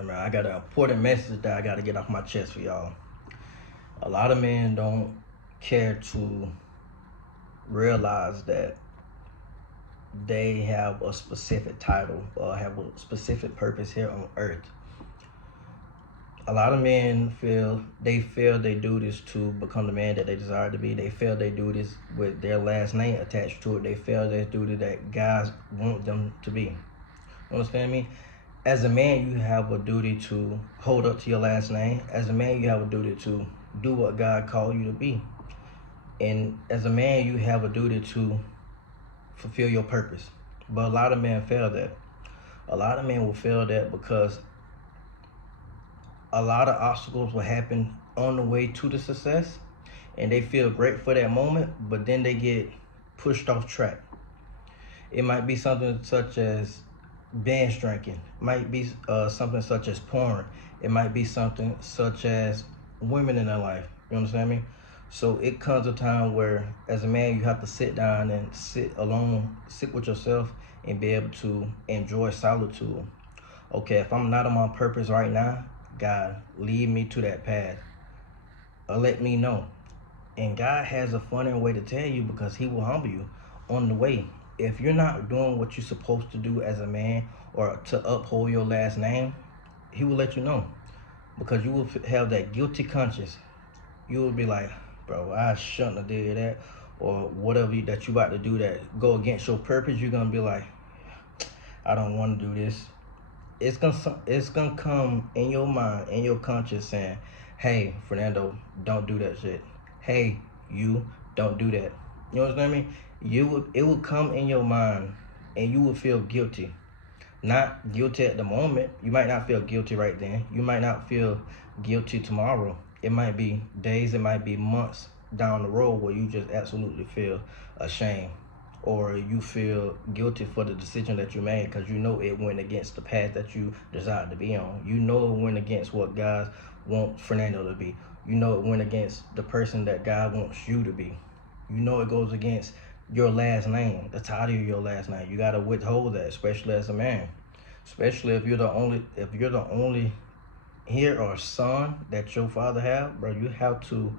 I mean, I got an important message that I got to get off my chest for y'all. A lot of men don't care to realize that they have a specific title or have a specific purpose here on earth. A lot of men feel they do this to become the man that they desire to be. They feel they do this with their last name attached to it. They feel they do this that guys want them to be. You understand me? As a man, you have a duty to hold up to your last name. As a man, you have a duty to do what God called you to be. And as a man, you have a duty to fulfill your purpose. But a lot of men fail that. A lot of men will fail that because a lot of obstacles will happen on the way to the success, and they feel great for that moment, but then they get pushed off track. It might be something such as binge drinking. It might be something such as porn. It might be something such as women in their life. You understand me? So it comes a time where, as a man, you have to sit down and sit alone, sit with yourself, and be able to enjoy solitude. Okay, if I'm not on my purpose right now, God, lead me to that path. Or let me know. And God has a funny way to tell you because He will humble you on the way. If you're not doing what you're supposed to do as a man or to uphold your last name, He will let you know. Because you will have that guilty conscience. You will be like, bro, I shouldn't have did that. Or whatever that you about to do that go against your purpose, you're going to be like, I don't want to do this. It's gonna come in your mind, in your conscience, saying, hey, Fernando, don't do that shit. Hey, you, don't do that. You understand me? It will come in your mind and you will feel guilty. Not guilty at the moment. You might not feel guilty right then. You might not feel guilty tomorrow. It might be days, it might be months down the road where you just absolutely feel ashamed, or you feel guilty for the decision that you made because you know it went against the path that you desired to be on. You know it went against what God wants Fernando to be. You know it went against the person that God wants you to be. You know it goes against your last name, the title of your last name. You gotta withhold that, especially as a man. Especially if you're the only heir or son that your father have, bro, you have to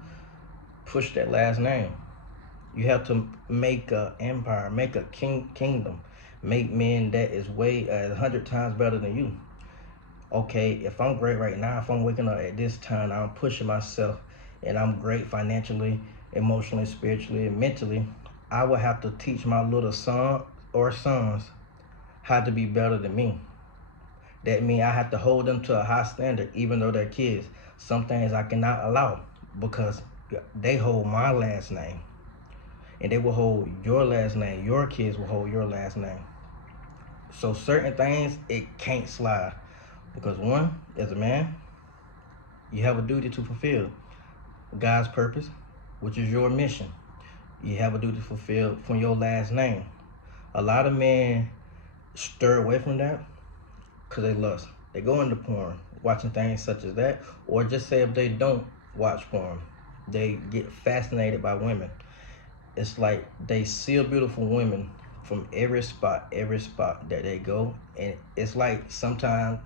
push that last name. You have to make an empire, make a kingdom, make men that is way 100 times better than you. Okay, if I'm great right now, if I'm waking up at this time, I'm pushing myself, and I'm great financially, emotionally, spiritually, and mentally, I will have to teach my little son or sons how to be better than me. That means I have to hold them to a high standard, even though they're kids. Some things I cannot allow because they hold my last name. And they will hold your last name. Your kids will hold your last name. So certain things, it can't slide. Because one, as a man, you have a duty to fulfill God's purpose, which is your mission. You have a duty to fulfill from your last name. A lot of men stir away from that because they lust. They go into porn, watching things such as that, or just say if they don't watch porn, they get fascinated by women. It's like they see beautiful women from every spot that they go, and it's like sometimes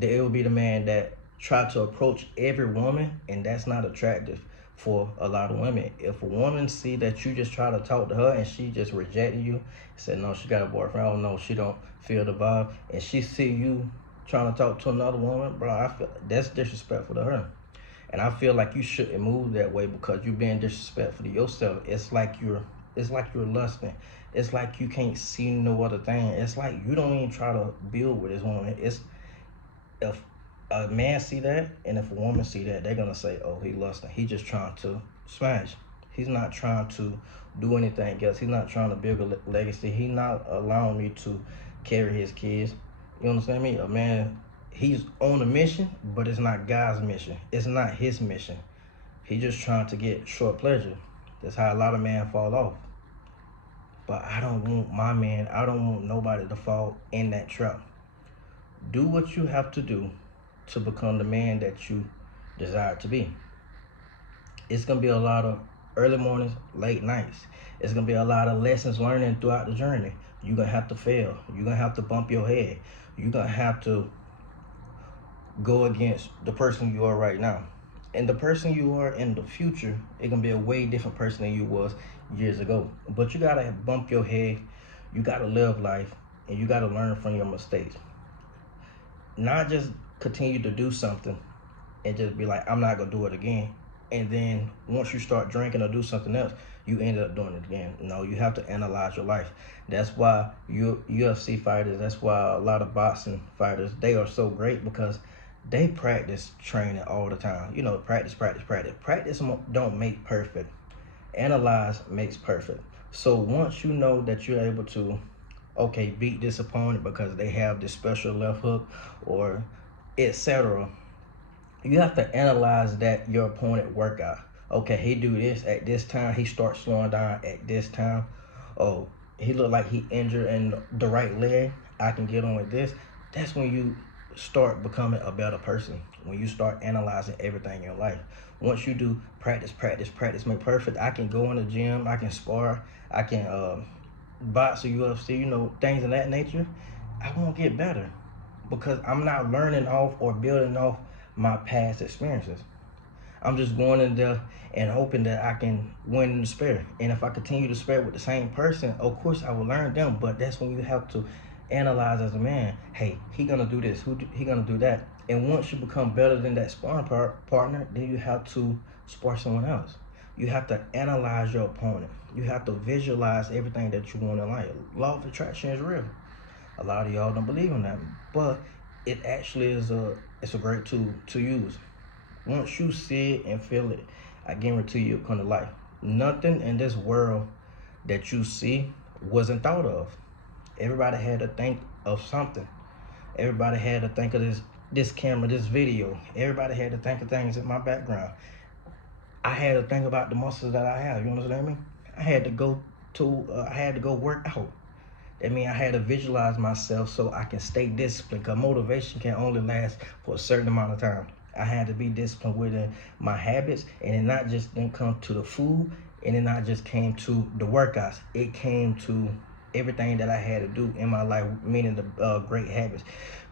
it will be the man that try to approach every woman, and that's not attractive for a lot of women. If a woman see that you just try to talk to her and she just rejecting you, said no, she got a boyfriend, oh no, she don't feel the vibe, and she see you trying to talk to another woman, bro, I feel that's disrespectful to her. And I feel like you shouldn't move that way because you're being disrespectful to yourself. It's like you're lusting. It's like you can't see no other thing. It's like you don't even try to build with this woman. It's if a man see that and if a woman see that, they're gonna say, oh, he lusting. He just trying to smash. He's not trying to do anything else. He's not trying to build a legacy. He's not allowing me to carry his kids. You understand me? A man, he's on a mission, but it's not God's mission. It's not his mission. He's just trying to get short pleasure. That's how a lot of men fall off. But I don't want nobody to fall in that trap. Do what you have to do to become the man that you desire to be. It's going to be a lot of early mornings, late nights. It's going to be a lot of lessons learning throughout the journey. You're going to have to fail. You're going to have to bump your head. You're going to have to go against the person you are right now. And the person you are in the future, it can be a way different person than you was years ago. But you gotta bump your head, you gotta live life, and you gotta learn from your mistakes. Not just continue to do something and just be like, I'm not gonna do it again. And then once you start drinking or do something else, you end up doing it again. No, you have to analyze your life. That's why UFC fighters, that's why a lot of boxing fighters, they are so great because they practice training all the time. You know, practice, practice, practice. Practice don't make perfect. Analyze makes perfect. So once you know that you're able to, okay, beat this opponent because they have this special left hook or etc., you have to analyze that your opponent workout. Okay, he do this at this time. He starts slowing down at this time. Oh, he look like he injured in the right leg. I can get on with this. That's when you start becoming a better person. When you start analyzing everything in your life. Once you do practice, practice, practice, make perfect. I can go in the gym. I can spar. I can box or UFC. You know, things of that nature. I won't get better because I'm not learning off or building off my past experiences. I'm just going in there and hoping that I can win in the spare. And if I continue to spare with the same person, of course I will learn them. But that's when you have to analyze as a man. Hey, he gonna do this. He gonna do that. And once you become better than that sparring partner, then you have to spar someone else. You have to analyze your opponent. You have to visualize everything that you want in life. Law of attraction is real. A lot of y'all don't believe in that, but it actually is it's a great tool to use. Once you see it and feel it, I guarantee you it'll come to life. Nothing in this world that you see wasn't thought of. Everybody had to think of something. Everybody had to think of this camera, this video. Everybody had to think of things in my background. I had to think about the muscles that I have. You understand me? I had to go work out. That means I had to visualize myself so I can stay disciplined, because motivation can only last for a certain amount of time. I had to be disciplined within my habits, and it not just didn't come to the food, and it not just came to the workouts. It came to everything that I had to do in my life, meaning the great habits.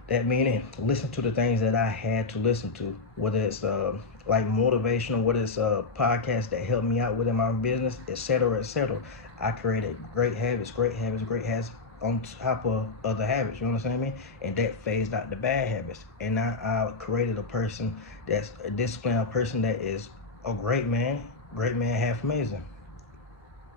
That meaning listen to the things that I had to listen to, whether it's like motivational, whether it's a podcast that helped me out within my business, etc., etc. I created great habits on top of other habits, you understand me? And that phased out the bad habits. And now I created a person that's a disciplined, a person that is a great man half amazing.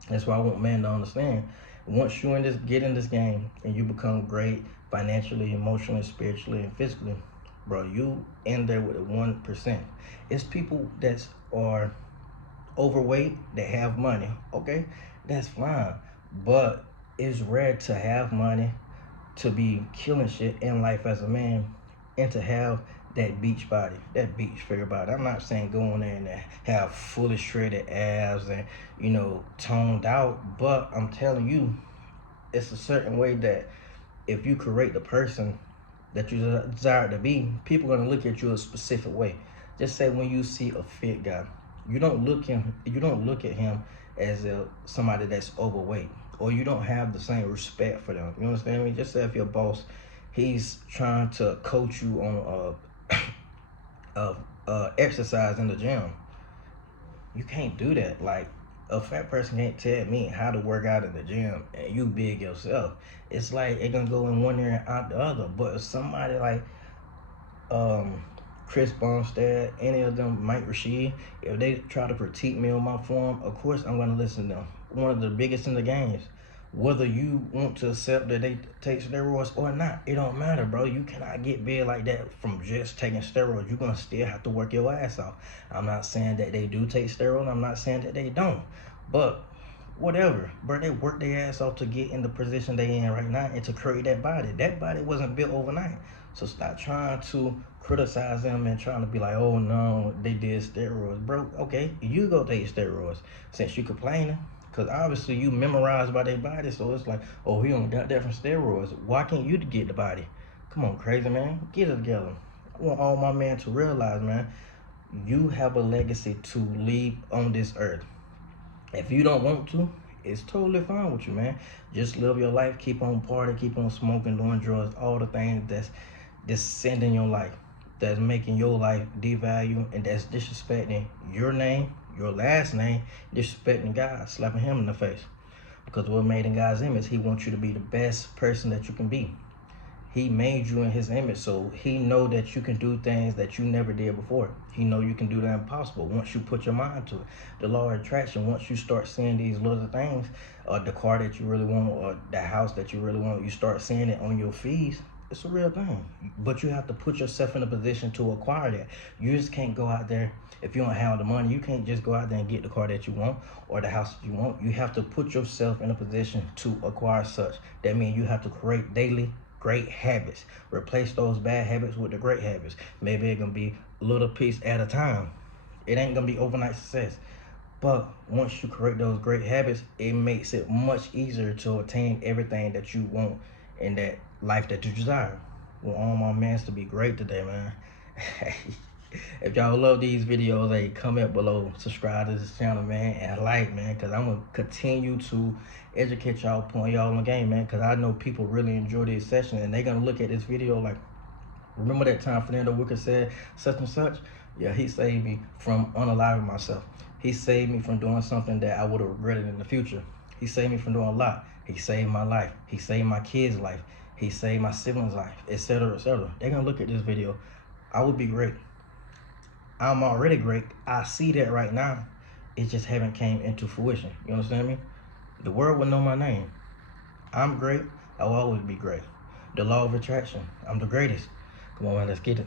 That's why I want men to understand. Once you get in this game and you become great financially, emotionally, spiritually, and physically, bro, you in there with the 1%. It's people that are overweight that have money. Okay, that's fine, but it's rare to have money, to be killing shit in life as a man, and to have that beach body, that beach figure body. I'm not saying go in there and have fully shredded abs and, you know, toned out, but I'm telling you, it's a certain way that if you create the person that you desire to be, people are gonna look at you a specific way. Just say when you see a fit guy, you don't look at him as somebody that's overweight, or you don't have the same respect for them. You understand me? Just say if your boss, he's trying to coach you on exercise in the gym, you can't do that. Like, a fat person can't tell me how to work out in the gym and you big yourself. It's like it gonna go in one ear and out the other. But if somebody like Chris Bumstead, any of them, Mike Rashid, if they try to critique me on my form, of course I'm gonna listen to them. One of the biggest in the games. Whether you want to accept that they take steroids or not, it don't matter, bro. You cannot get big like that from just taking steroids. You're gonna still have to work your ass off. I'm not saying that they do take steroids. I'm not saying that they don't. But whatever, bro, they work their ass off to get in the position they in right now and to create that body. That body wasn't built overnight. So stop trying to criticize them and trying to be like, oh no, they did steroids. Bro, okay, you go take steroids since you complaining. Because obviously you memorized by their body, so it's like, oh, he only got that from steroids. Why can't you get the body? Come on, crazy man, get it together. I want all my men to realize, man, you have a legacy to leave on this earth. If you don't want to, it's totally fine with you, man. Just live your life, keep on partying, keep on smoking, doing drugs, all the things that's descending your life. that's making your life devalue and that's disrespecting your name, your last name, disrespecting God, slapping him in the face. Because we're made in God's image. He wants you to be the best person that you can be. He made you in his image, so he know that you can do things that you never did before. He know you can do the impossible once you put your mind to it. The law of attraction, once you start seeing these little things, or the car that you really want, or the house that you really want, you start seeing it on your feeds, it's a real thing. But you have to put yourself in a position to acquire that. You just can't go out there, if you don't have the money, you can't just go out there and get the car that you want or the house that you want. You have to put yourself in a position to acquire such. That means you have to create daily great habits. Replace those bad habits with the great habits. Maybe it's gonna be a little piece at a time. It ain't gonna be overnight success. But once you create those great habits, it makes it much easier to attain everything that you want in that life that you desire. Well, all my mans to be great today, man. If y'all love these videos, hey, comment below, subscribe to this channel, man, and like, man, because I'm going to continue to educate y'all, point y'all on the game, man, because I know people really enjoy this session, and they're going to look at this video like, remember that time Fernando Wicker said such and such? Yeah, he saved me from unaliving myself. He saved me from doing something that I would have regretted in the future. He saved me from doing a lot. He saved my life. He saved my kids' life. He saved my siblings' life, etc., etc. They're going to look at this video. I would be great. I'm already great. I see that right now. It just haven't came into fruition. You understand me? The world will know my name. I'm great. I will always be great. The law of attraction. I'm the greatest. Come on, man, let's get it.